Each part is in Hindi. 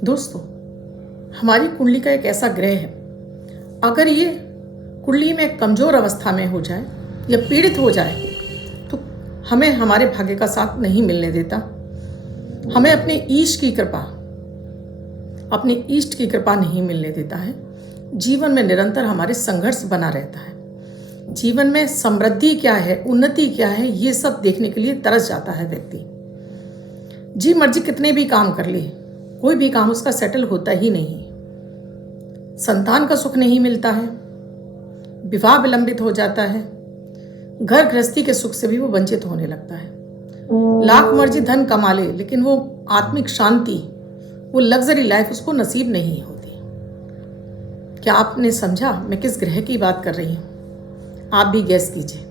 दोस्तों, हमारी कुंडली का एक ऐसा ग्रह है, अगर ये कुंडली में कमज़ोर अवस्था में हो जाए या पीड़ित हो जाए तो हमें हमारे भाग्य का साथ नहीं मिलने देता। हमें अपने इष्ट की कृपा नहीं मिलने देता है। जीवन में निरंतर हमारे संघर्ष बना रहता है। जीवन में समृद्धि क्या है, उन्नति क्या है, ये सब देखने के लिए तरस जाता है व्यक्ति। जी मर्जी कितने भी काम कर ले, कोई भी काम उसका सेटल होता ही नहीं। संतान का सुख नहीं मिलता है, विवाह विलंबित हो जाता है, घर गृहस्थी के सुख से भी वो वंचित होने लगता है। लाख मर्जी धन कमा ले, लेकिन वो आत्मिक शांति, वो लग्जरी लाइफ उसको नसीब नहीं होती। क्या आपने समझा मैं किस ग्रह की बात कर रही हूँ? आप भी गैस कीजिए।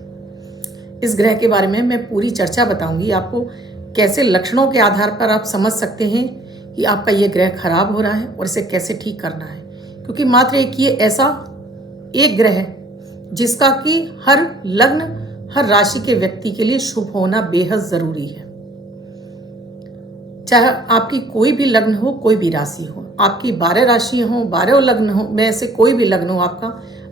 इस ग्रह के बारे में मैं पूरी चर्चा बताऊंगी आपको, कैसे लक्षणों के आधार पर आप समझ सकते हैं कि आपका ये ग्रह खराब हो रहा है और इसे कैसे ठीक करना है। क्योंकि मात्र ये ऐसा एक ग्रह है जिसका कि हर लग्न, हर राशि के व्यक्ति के लिए शुभ होना बेहद जरूरी है। चाहे आपकी कोई भी लग्न हो, कोई भी राशि हो, आपकी 12 राशि हो, 12 लग्न हो, में से कोई भी लग्न हो आपका,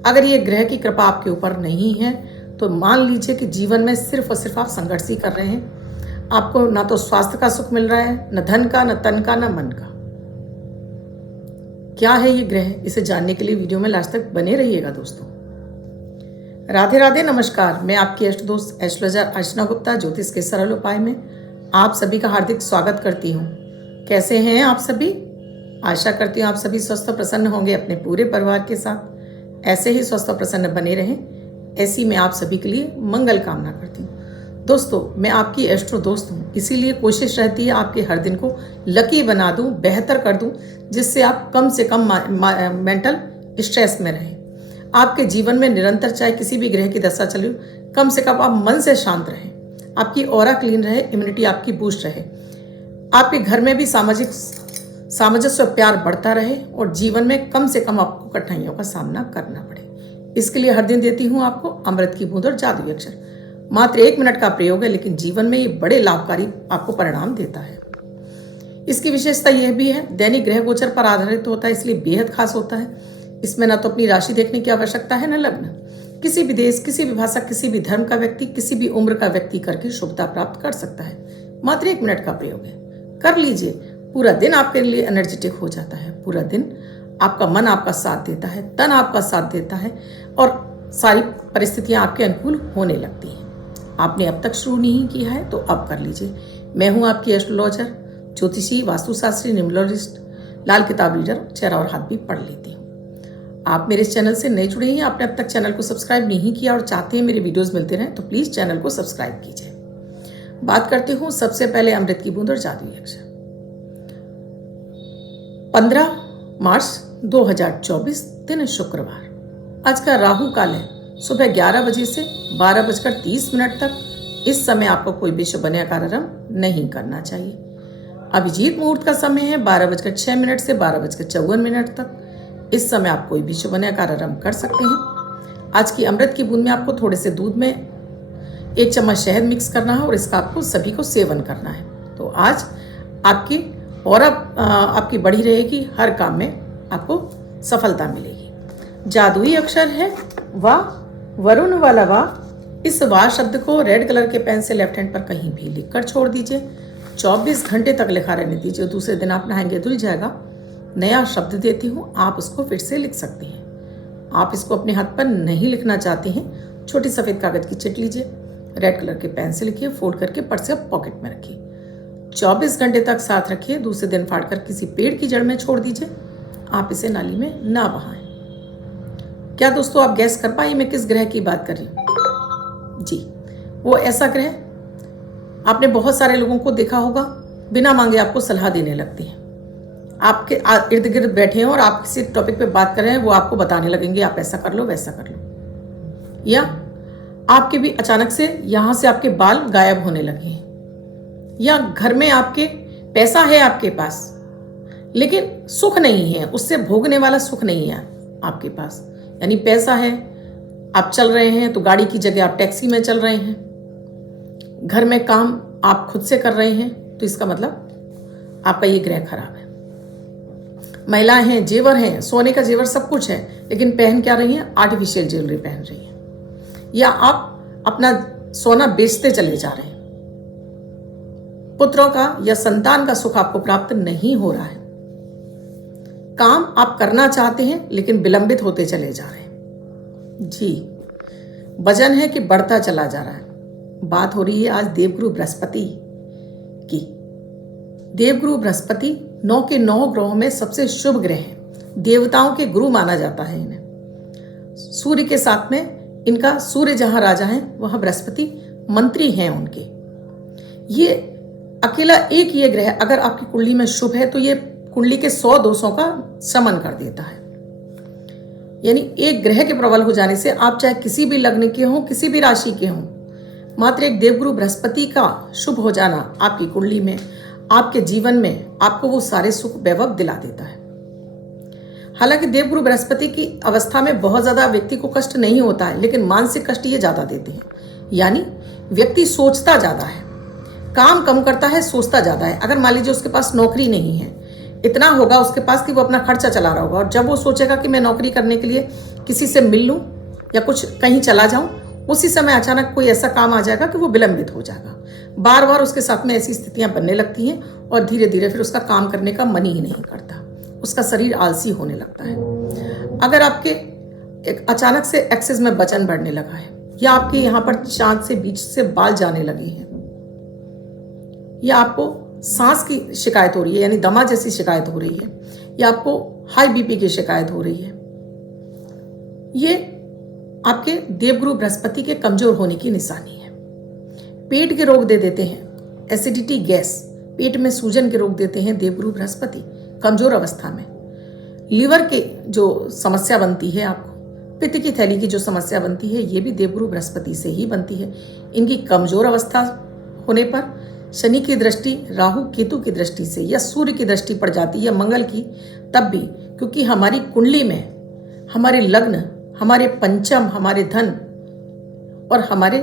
अगर ये ग्रह की कृपा आपके ऊपर नहीं है तो मान लीजिए कि जीवन में सिर्फ और सिर्फ आप संघर्ष ही कर रहे हैं। आपको ना तो स्वास्थ्य का सुख मिल रहा है, न धन का, न तन का, न मन का। क्या है ये ग्रह, इसे जानने के लिए वीडियो में लास्ट तक बने रहिएगा दोस्तों। राधे राधे, नमस्कार। मैं आपकी इष्ट दोस्त एस्ट्रोलॉजर अर्चना गुप्ता ज्योतिष के सरल उपाय में आप सभी का हार्दिक स्वागत करती हूँ। कैसे हैं आप सभी? आशा करती हूँ आप सभी स्वस्थ और प्रसन्न होंगे अपने पूरे परिवार के साथ। ऐसे ही स्वस्थ और प्रसन्न बने रहें, ऐसी मैं आप सभी के लिए मंगल कामना करती हूँ। दोस्तों, मैं आपकी एस्ट्रो दोस्त हूँ, इसीलिए कोशिश रहती है आपके हर दिन को लकी बना दूँ, बेहतर कर दूँ, जिससे आप कम से कम मेंटल स्ट्रेस में रहें। आपके जीवन में निरंतर चाहे किसी भी ग्रह की दशा चले, कम से कम आप मन से शांत रहें, आपकी ऑरा क्लीन रहे, इम्यूनिटी आपकी बूस्ट रहे, आपके घर में भी सामंजस्य और प्यार बढ़ता रहे और जीवन में कम से कम आपको कठिनाइयों का सामना करना पड़े। इसके लिए हर दिन देती हूँ आपको अमृत की बूंद और जादुई अक्षर। मात्र 1 मिनट का प्रयोग है, लेकिन जीवन में ये बड़े लाभकारी आपको परिणाम देता है। इसकी विशेषता यह भी है, दैनिक ग्रह गोचर पर आधारित होता है, इसलिए बेहद खास होता है। इसमें न तो अपनी राशि देखने की आवश्यकता है, न लग्न। किसी भी देश, किसी भी भाषा, किसी भी धर्म का व्यक्ति, किसी भी उम्र का व्यक्ति करके शुभता प्राप्त कर सकता है। मात्र 1 मिनट का प्रयोग है, कर लीजिए। पूरा दिन आपके लिए एनर्जेटिक हो जाता है। पूरा दिन आपका मन आपका साथ देता है, तन आपका साथ देता है और सारी परिस्थितियां आपके अनुकूल होने लगती हैं। आपने अब तक शुरू नहीं किया है तो अब कर लीजिए। मैं हूं आपकी एस्ट्रोलॉजर, ज्योतिषी, वास्तुशास्त्री, न्यूमरोलॉजिस्ट, लाल किताब रीडर, चेहरा और हाथ भी पढ़ लेती हूँ। आप मेरे इस चैनल से नए जुड़े हैं, आपने अब तक चैनल को सब्सक्राइब नहीं किया और चाहते हैं मेरे वीडियोस मिलते रहें, तो प्लीज़ चैनल को सब्सक्राइब कीजिए। बात करते हूँ सबसे पहले अमृत की बूंद और जादुई अक्षर। 15 मार्च 2024 दिन शुक्रवार। आज का राहु काल है सुबह 11 बजे से 12:30 तक। इस समय आपको कोई भी शुभ कार्यक्रम नहीं करना चाहिए। अभिजीत मुहूर्त का समय है 12:06 से 12:54 तक। इस समय आप कोई भी शुभ कार्यक्रम कर सकते हैं। आज की अमृत की बूंद में आपको थोड़े से दूध में 1 चम्मच शहद मिक्स करना है और इसका आपको सभी को सेवन करना है। तो आज आपकी और आपकी बढ़ी रहेगी, हर काम में आपको सफलता मिलेगी। जादुई अक्षर है वाह, वरुण वाला वाह। इस वाह शब्द को रेड कलर के पेन से लेफ्ट हैंड पर कहीं भी लिखकर छोड़ दीजिए। 24 घंटे तक लिखा रहने दीजिए। दूसरे दिन आप नहाएंगे धुल जाएगा। नया शब्द देती हूँ, आप उसको फिर से लिख सकते हैं। आप इसको अपने हाथ पर नहीं लिखना चाहते हैं, छोटी सफ़ेद कागज की चिट लीजिए, रेड कलर के पेन से लिखिए, फोल्ड करके पर्स या पॉकेट में रखिए। 24 घंटे तक साथ रखिए। दूसरे दिन फाड़कर किसी पेड़ की जड़ में छोड़ दीजिए। आप इसे नाली में ना बहाएं। क्या दोस्तों आप गैस कर पाइए मैं किस ग्रह की बात कर रही हूँ? जी, वो ऐसा ग्रह आपने बहुत सारे लोगों को देखा होगा, बिना मांगे आपको सलाह देने लगती है। आपके इर्द गिर्द बैठे हैं और आप किसी टॉपिक पे बात कर रहे हैं, वो आपको बताने लगेंगे आप ऐसा कर लो, वैसा कर लो। या आपके भी अचानक से यहाँ से आपके बाल गायब होने लगे हैं, या घर में आपके पैसा है आपके पास लेकिन सुख नहीं है, उससे भोगने वाला सुख नहीं है आपके पास। यानी पैसा है, आप चल रहे हैं तो गाड़ी की जगह आप टैक्सी में चल रहे हैं, घर में काम आप खुद से कर रहे हैं, तो इसका मतलब आपका ये ग्रह खराब है। महिलाएं हैं, जेवर हैं, सोने का जेवर सब कुछ है, लेकिन पहन क्या रही हैं? आर्टिफिशियल ज्वेलरी पहन रही हैं, या आप अपना सोना बेचते चले जा रहे हैं। पुत्रों का या संतान का सुख आपको प्राप्त नहीं हो रहा है। काम आप करना चाहते हैं लेकिन विलंबित होते चले जा रहे हैं। जी, वजन है कि बढ़ता चला जा रहा है। बात हो रही है आज देवगुरु बृहस्पति की। देवगुरु बृहस्पति 9 के 9 ग्रहों में सबसे शुभ ग्रह हैं। देवताओं के गुरु माना जाता है इन्हें। सूर्य के साथ में इनका, सूर्य जहां राजा हैं वहां बृहस्पति मंत्री हैं उनके। ये अकेला एक ये ग्रह अगर आपकी कुंडली में शुभ है तो ये कुंडली के 100 दोषों का शमन कर देता है। यानी एक ग्रह के प्रबल हो जाने से आप चाहे किसी भी लग्न के हों, किसी भी राशि के हों, मात्र एक देवगुरु बृहस्पति का शुभ हो जाना आपकी कुंडली में, आपके जीवन में आपको वो सारे सुख वैभव दिला देता है। हालांकि देवगुरु बृहस्पति की अवस्था में बहुत ज्यादा व्यक्ति को कष्ट नहीं होता है, लेकिन मानसिक कष्ट ये ज्यादा देते हैं। यानी व्यक्ति सोचता ज्यादा है, काम कम करता है, सोचता ज्यादा है। अगर मान लीजिए उसके पास नौकरी नहीं है, इतना होगा उसके पास कि वो अपना खर्चा चला रहा होगा, और जब वो सोचेगा कि मैं नौकरी करने के लिए किसी से मिल लूं या कुछ कहीं चला जाऊं, उसी समय अचानक कोई ऐसा काम आ जाएगा कि वो विलंबित हो जाएगा। बार बार उसके साथ में ऐसी स्थितियां बनने लगती हैं और धीरे धीरे फिर उसका काम करने का मन ही नहीं करता, उसका शरीर आलसी होने लगता है। अगर आपके एक अचानक से एक्सेस में वजन बढ़ने लगा है, या आपके यहाँ पर चांद से बीच से बाल जाने लगे हैं, या आपको सांस की शिकायत हो रही है यानी दमा जैसी शिकायत हो रही है, या आपको हाई बीपी की शिकायत हो रही है, ये आपके देवगुरु बृहस्पति के कमजोर होने की निशानी है। पेट के रोग दे देते हैं, एसिडिटी, गैस, पेट में सूजन के रोग देते हैं देवगुरु बृहस्पति कमजोर अवस्था में। लीवर के जो समस्या बनती है आपको, पित्त की थैली की जो समस्या बनती है, ये भी देवगुरु बृहस्पति से ही बनती है। इनकी कमजोर अवस्था होने पर शनि की दृष्टि, राहु केतु की दृष्टि से, या सूर्य की दृष्टि पड़ जाती है, या मंगल की, तब भी, क्योंकि हमारी कुंडली में हमारे लग्न, हमारे पंचम, हमारे धन और हमारे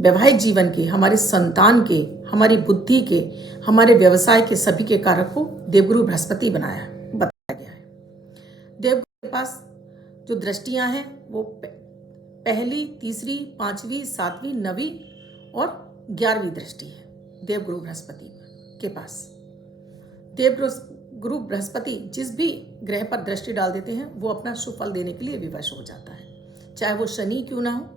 वैवाहिक जीवन के, हमारे संतान के, हमारी बुद्धि के, हमारे व्यवसाय के सभी के कारक को देवगुरु बृहस्पति बताया गया है। देवगुरु के पास जो दृष्टियां हैं वो पहली, तीसरी, 5वीं, 7वीं, 9वीं और 11वीं दृष्टि है देवगुरु बृहस्पति के पास। देवगुरु बृहस्पति जिस भी ग्रह पर दृष्टि डाल देते हैं वो अपना शुभ फल देने के लिए विवश हो जाता है। चाहे वो शनि क्यों ना हो।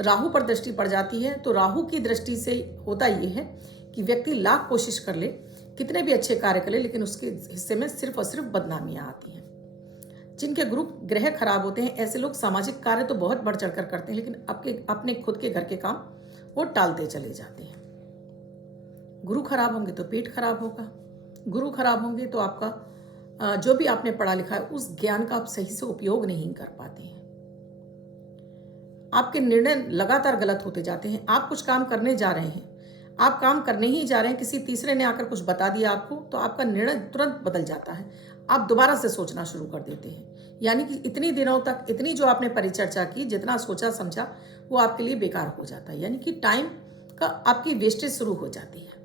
राहु पर दृष्टि पड़ जाती है तो राहु की दृष्टि से होता ये है कि व्यक्ति लाख कोशिश कर ले, कितने भी अच्छे कार्य कर ले, लेकिन उसके हिस्से में सिर्फ और सिर्फ बदनामियां आती हैं। जिनके गुरु ग्रह खराब होते हैं, ऐसे लोग सामाजिक कार्य तो बहुत बढ़ चढ़कर करते हैं, लेकिन अपने खुद के घर के काम वो टालते चले जाते हैं। गुरु खराब होंगे तो पेट खराब होगा, गुरु खराब होंगे तो आपका जो भी आपने पढ़ा लिखा है उस ज्ञान का आप सही से उपयोग नहीं कर पाते हैं। आपके निर्णय लगातार गलत होते जाते हैं। आप कुछ काम करने जा रहे हैं, आप काम करने ही जा रहे हैं, किसी तीसरे ने आकर कुछ बता दिया आपको, तो आपका निर्णय तुरंत बदल जाता है, आप दोबारा से सोचना शुरू कर देते हैं। यानी कि इतनी दिनों तक इतनी जो आपने परिचर्चा की, जितना सोचा समझा, वो आपके लिए बेकार हो जाता है। यानी कि टाइम का आपकी वेस्टेज शुरू हो जाती है।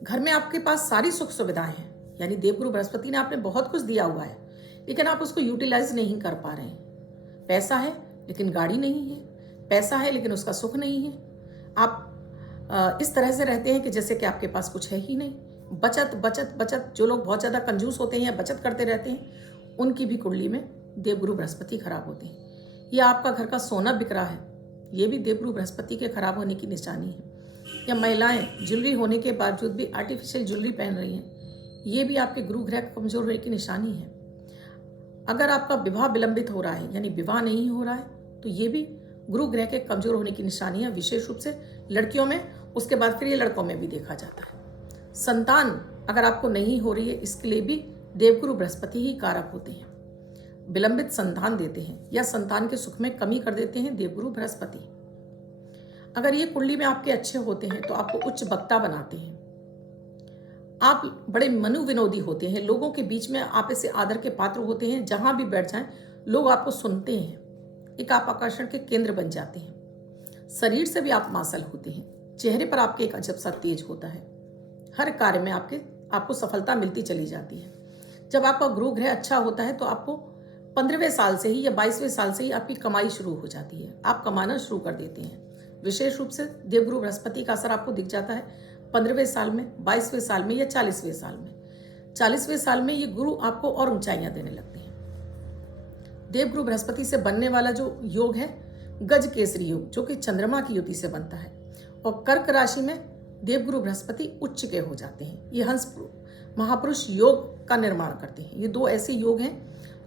घर में आपके पास सारी सुख सुविधाएं हैं, यानी देवगुरु बृहस्पति ने आपने बहुत कुछ दिया हुआ है, लेकिन आप उसको यूटिलाइज नहीं कर पा रहे हैं। पैसा है लेकिन गाड़ी नहीं है, पैसा है लेकिन उसका सुख नहीं है। आप इस तरह से रहते हैं कि जैसे कि आपके पास कुछ है ही नहीं। बचत बचत बचत, जो लोग बहुत ज़्यादा कंजूस होते हैं या बचत करते रहते हैं, उनकी भी कुंडली में देवगुरु बृहस्पति खराब होते हैं। या आपका घर का सोना बिक रहा है, ये भी देवगुरु बृहस्पति के खराब होने की निशानी है। या महिलाएं ज्वेलरी होने के बावजूद भी आर्टिफिशियल ज्वेलरी पहन रही हैं, ये भी आपके गुरु ग्रह कमजोर होने की निशानी है। अगर आपका विवाह विलंबित हो रहा है, यानी विवाह नहीं हो रहा है, तो ये भी गुरु ग्रह के कमजोर होने की निशानी है, विशेष रूप से लड़कियों में। उसके बाद फिर ये लड़कों में भी देखा जाता है। संतान अगर आपको नहीं हो रही है, इसके लिए भी देवगुरु बृहस्पति ही कारक होते हैं। विलंबित संतान देते हैं या संतान के सुख में कमी कर देते हैं देवगुरु बृहस्पति। अगर ये कुंडली में आपके अच्छे होते हैं तो आपको उच्च वक्ता बनाते हैं। आप बड़े मनु विनोदी होते हैं, लोगों के बीच में आप ऐसे आदर के पात्र होते हैं, जहां भी बैठ जाएं लोग आपको सुनते हैं, एक आप आकर्षण के केंद्र बन जाते हैं। शरीर से भी आप मासल होते हैं, चेहरे पर आपके एक अजब सा तेज होता है, हर कार्य में आपको सफलता मिलती चली जाती है। जब आपका गुरु ग्रह अच्छा होता है तो आपको 15वें साल से ही या 22वें साल से ही आपकी कमाई शुरू हो जाती है, आप कमाना शुरू कर देते हैं। विशेष रूप से देवगुरु बृहस्पति का असर आपको दिख जाता है 15वें साल में, 22वें साल में या 40वें साल में। 40वें साल में ये गुरु आपको और ऊंचाइयां देने लगते हैं। देवगुरु बृहस्पति से बनने वाला जो योग है गज केसरी योग, जो कि चंद्रमा की युति से बनता है, और कर्क राशि में देवगुरु बृहस्पति उच्च के हो जाते हैं। ये हंस महापुरुष योग का निर्माण करते हैं। ये दो ऐसे योग हैं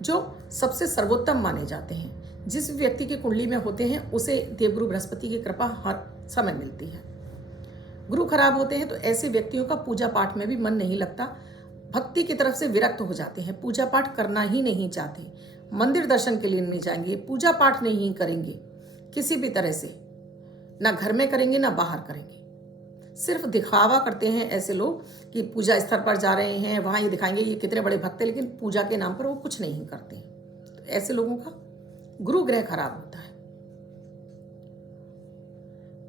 जो सबसे सर्वोत्तम माने जाते हैं। जिस व्यक्ति की कुंडली में होते हैं उसे देवगुरु बृहस्पति की कृपा हर समय मिलती है। गुरु खराब होते हैं तो ऐसे व्यक्तियों का पूजा पाठ में भी मन नहीं लगता, भक्ति की तरफ से विरक्त हो जाते हैं, पूजा पाठ करना ही नहीं चाहते, मंदिर दर्शन के लिए नहीं जाएंगे, पूजा पाठ नहीं करेंगे किसी भी तरह से, ना घर में करेंगे ना बाहर करेंगे। सिर्फ दिखावा करते हैं ऐसे लोग कि पूजा स्थल पर जा रहे हैं, वहाँ ये दिखाएंगे ये कितने बड़े भक्त हैं, लेकिन पूजा के नाम पर वो कुछ नहीं करते हैं। तो ऐसे लोगों का गुरु ग्रह खराब होता है।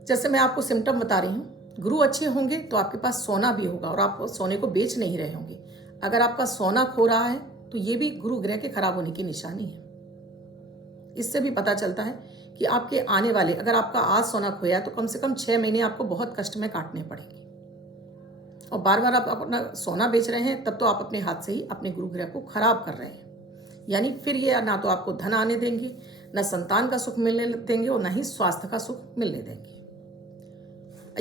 जैसे मैं आपको सिम्टम बता रही हूँ, गुरु अच्छे होंगे तो आपके पास सोना भी होगा और आप सोने को बेच नहीं रहे होंगे। अगर आपका सोना खो रहा है तो ये भी गुरु ग्रह के खराब होने की निशानी है। इससे भी पता चलता है कि आपके आने वाले, अगर आपका आज सोना खोया है तो कम से कम 6 महीने आपको बहुत कष्ट में काटने पड़ेंगे। और बार बार आप अपना सोना बेच रहे हैं तब तो आप अपने हाथ से ही अपने गुरु ग्रह को खराब कर रहे हैं। यानी फिर ये ना तो आपको धन आने देंगे, ना संतान का सुख मिलने देंगे और ना ही स्वास्थ्य का सुख मिलने देंगे।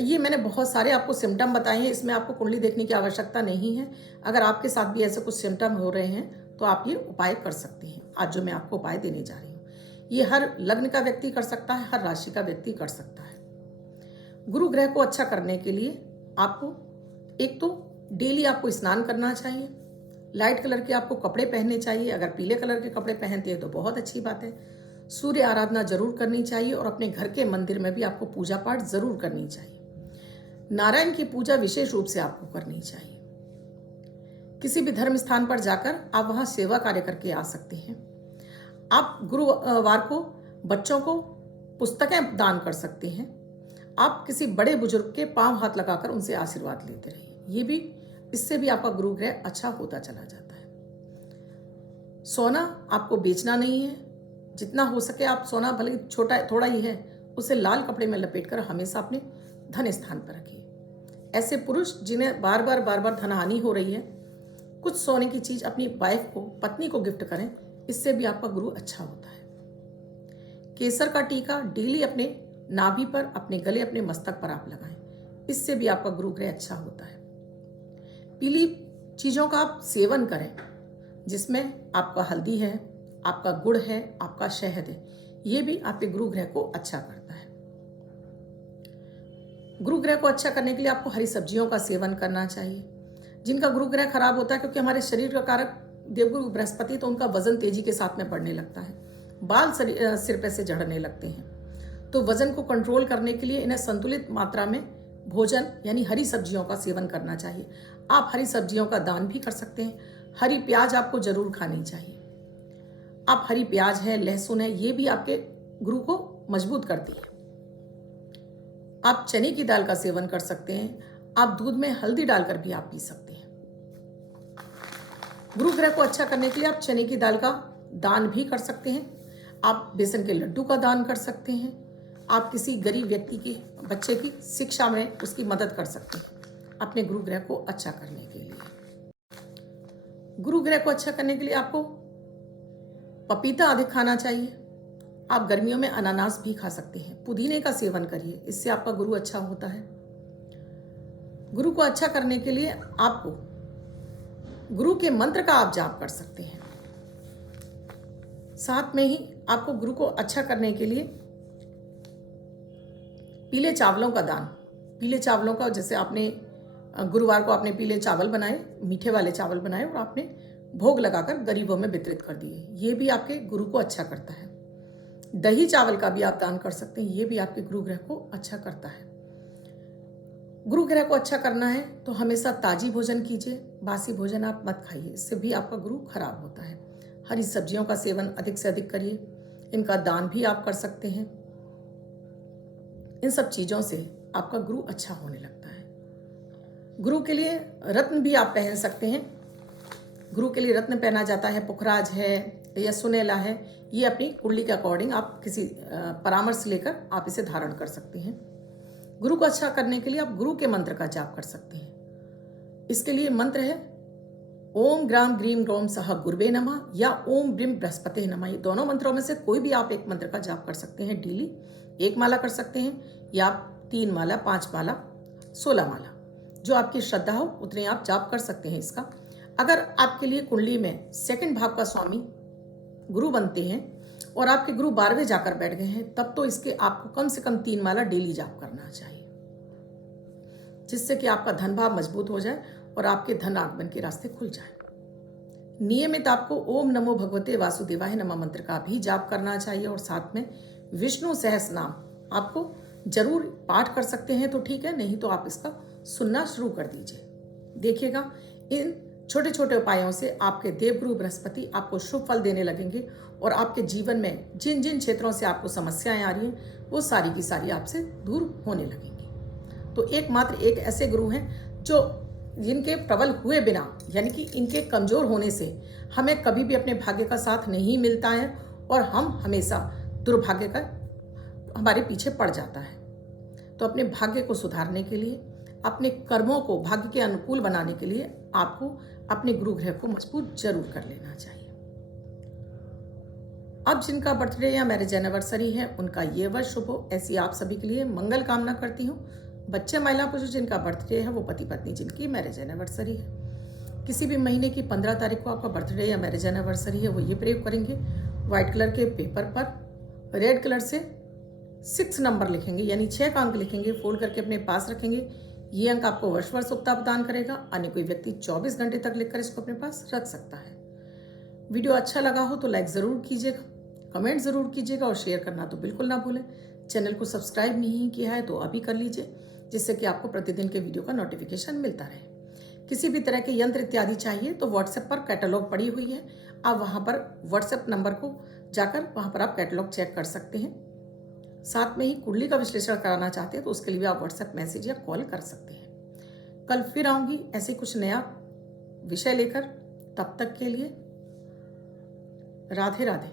ये मैंने बहुत सारे आपको सिम्टम बताए हैं, इसमें आपको कुंडली देखने की आवश्यकता नहीं है। अगर आपके साथ भी ऐसे कुछ सिम्टम हो रहे हैं तो आप ये उपाय कर सकते हैं। आज जो मैं आपको उपाय देने जा रही हूँ ये हर लग्न का व्यक्ति कर सकता है, हर राशि का व्यक्ति कर सकता है। गुरु ग्रह को अच्छा करने के लिए आपको एक तो डेली आपको स्नान करना चाहिए, लाइट कलर के आपको कपड़े पहनने चाहिए। अगर पीले कलर के कपड़े पहनते हैं तो बहुत अच्छी बात है। सूर्य आराधना जरूर करनी चाहिए और अपने घर के मंदिर में भी आपको पूजा पाठ जरूर करनी चाहिए। नारायण की पूजा विशेष रूप से आपको करनी चाहिए। किसी भी धर्म स्थान पर जाकर आप वहां सेवा कार्य करके आ सकते हैं। आप गुरुवार को बच्चों को पुस्तकें दान कर सकते हैं। आप किसी बड़े बुजुर्ग के पांव हाथ लगाकर उनसे आशीर्वाद लेते रहिए। ये भी, इससे भी आपका गुरु ग्रह अच्छा होता चला जाता है। सोना आपको बेचना नहीं है। जितना हो सके आप सोना, भले छोटा थोड़ा ही है, उसे लाल कपड़े में लपेटकर हमेशा अपने धन स्थान पर रखिए। ऐसे पुरुष जिन्हें बार बार धन हानि हो रही है, कुछ सोने की चीज अपनी वाइफ को, पत्नी को गिफ्ट करें, इससे भी आपका गुरु अच्छा होता है। केसर का टीका डेली अपने नाभि पर, अपने गले, अपने मस्तक पर आप लगाएं, इससे भी आपका गुरु ग्रह अच्छा होता है। पीली चीजों का आप सेवन करें, जिसमें आपका हल्दी है, आपका गुड़ है, आपका शहद है, ये भी आपके गुरु ग्रह को अच्छा करता है। गुरु ग्रह को अच्छा करने के लिए आपको हरी सब्जियों का सेवन करना चाहिए। जिनका गुरु ग्रह खराब होता है, क्योंकि हमारे शरीर का कारक देवगुरु बृहस्पति, तो उनका वजन तेजी के साथ में बढ़ने लगता है, बाल सिर पे से झड़ने लगते हैं। तो वजन को कंट्रोल करने के लिए इन्हें संतुलित मात्रा में भोजन यानी हरी सब्जियों का सेवन करना चाहिए। आप हरी सब्जियों का दान भी कर सकते हैं। हरी प्याज आपको जरूर खानी चाहिए। आप हरी प्याज है, लहसुन है, ये भी आपके गुरु को मजबूत करती है। आप चने की दाल का सेवन कर सकते हैं। आप दूध में हल्दी डालकर भी आप पी सकते हैं। गुरु ग्रह को अच्छा करने के लिए आप चने की दाल का दान भी कर सकते हैं। आप बेसन के लड्डू का दान कर सकते हैं। आप किसी गरीब व्यक्ति के बच्चे की शिक्षा में उसकी मदद कर सकते हैं अपने गुरु ग्रह को अच्छा करने के लिए। गुरु ग्रह को अच्छा करने के लिए आपको पपीता अधिक खाना चाहिए। आप गर्मियों में अनानास भी खा सकते हैं। पुदीने का सेवन करिए, इससे आपका गुरु अच्छा होता है। गुरु को अच्छा करने के लिए आपको गुरु के मंत्र का आप जाप कर सकते हैं। साथ में ही आपको गुरु को अच्छा करने के लिए पीले चावलों का दान, पीले चावलों का, जैसे आपने गुरुवार को आपने पीले चावल बनाए, मीठे वाले चावल बनाए और आपने भोग लगाकर गरीबों में वितरित कर दिए, ये भी आपके गुरु को अच्छा करता है। दही चावल का भी आप दान कर सकते हैं, ये भी आपके गुरु ग्रह को अच्छा करता है। गुरु ग्रह को अच्छा करना है तो हमेशा ताजी भोजन कीजिए, बासी भोजन आप मत खाइए, इससे भी आपका गुरु खराब होता है। हरी सब्जियों का सेवन अधिक से अधिक करिए, इनका दान भी आप कर सकते हैं। इन सब चीजों से आपका गुरु अच्छा होने लगता है। गुरु के लिए रत्न भी आप पहन सकते हैं। गुरु के लिए रत्न पहना जाता है, पुखराज है या सुनेला है, ये अपनी कुंडली के अकॉर्डिंग आप किसी परामर्श लेकर आप इसे धारण कर सकते हैं। गुरु को अच्छा करने के लिए आप गुरु के मंत्र का जाप कर सकते हैं। इसके लिए मंत्र है ओम ग्राम ग्रीम ग्रोम सह गुरुवे नमः या ओम ब्रीम बृहस्पते नमः। ये दोनों मंत्रों में से कोई भी आप एक मंत्र का जाप कर सकते हैं डेली। एक माला कर सकते हैं या आप 3 माला, 5 माला, 16 माला, जो आपकी श्रद्धा हो उतने आप जाप कर सकते हैं इसका। अगर आपके लिए कुंडली में सेकंड भाव का स्वामी गुरु बनते हैं और आपके गुरु 12वें जाकर बैठ गए हैं, तब तो इसके आपको कम से कम 3 माला डेली जाप करना चाहिए, जिससे कि आपका धन भाव मजबूत हो जाए और आपके धन आगमन के रास्ते खुल जाए। नियमित आपको ओम नमो भगवते वासुदेवाय नमः मंत्र का भी जाप करना चाहिए और साथ में विष्णु सहस्त्र नाम आपको जरूर पाठ कर सकते हैं तो ठीक है, नहीं तो आप इसका सुनना शुरू कर दीजिए। देखिएगा इन छोटे छोटे उपायों से आपके देवगुरु बृहस्पति आपको शुभ फल देने लगेंगे और आपके जीवन में जिन जिन क्षेत्रों से आपको समस्याएं आ रही हैं वो सारी की सारी आपसे दूर होने लगेंगी। तो एकमात्र एक ऐसे गुरु हैं जो जिनके प्रबल हुए बिना, यानी कि इनके कमजोर होने से हमें कभी भी अपने भाग्य का साथ नहीं मिलता है और हम हमेशा दुर्भाग्य का हमारे पीछे पड़ जाता है। तो अपने भाग्य को सुधारने के लिए, अपने कर्मों को भाग्य के अनुकूल बनाने के लिए आपको अपने गुरु ग्रह को मजबूत जरूर कर लेना चाहिए। अब जिनका बर्थडे या मैरिज एनिवर्सरी है उनका ये वर्ष शुभ हो, ऐसी आप सभी के लिए मंगल कामना करती हूँ। बच्चे महिला पुरुष जिनका बर्थडे है, वो पति पत्नी जिनकी मैरिज एनिवर्सरी है, किसी भी महीने की 15 तारीख को आपका बर्थडे या मैरिज एनिवर्सरी है, वो ये प्रयोग करेंगे, व्हाइट कलर के पेपर पर रेड कलर से 6 नंबर लिखेंगे, यानी 6 का अंक लिखेंगे, फोल्ड करके अपने पास रखेंगे। ये अंक आपको वर्ष वर्ष शुभता प्रदान करेगा। अन्य कोई व्यक्ति 24 घंटे तक लिखकर इसको अपने पास रख सकता है। वीडियो अच्छा लगा हो तो लाइक ज़रूर कीजिएगा, कमेंट ज़रूर कीजिएगा और शेयर करना तो बिल्कुल ना भूलें। चैनल को सब्सक्राइब नहीं किया है तो अभी कर लीजिए, जिससे कि आपको प्रतिदिन के वीडियो का नोटिफिकेशन मिलता रहे। किसी भी तरह के यंत्र इत्यादि चाहिए तो व्हाट्सएप पर कैटलॉग पड़ी हुई है, आप वहाँ पर व्हाट्सएप नंबर को जाकर वहाँ पर आप कैटलॉग चेक कर सकते हैं। साथ में ही कुंडली का विश्लेषण कराना चाहते हैं तो उसके लिए भी आप व्हाट्सएप मैसेज या कॉल कर सकते हैं। कल फिर आऊँगी ऐसे कुछ नया विषय लेकर, तब तक के लिए राधे राधे।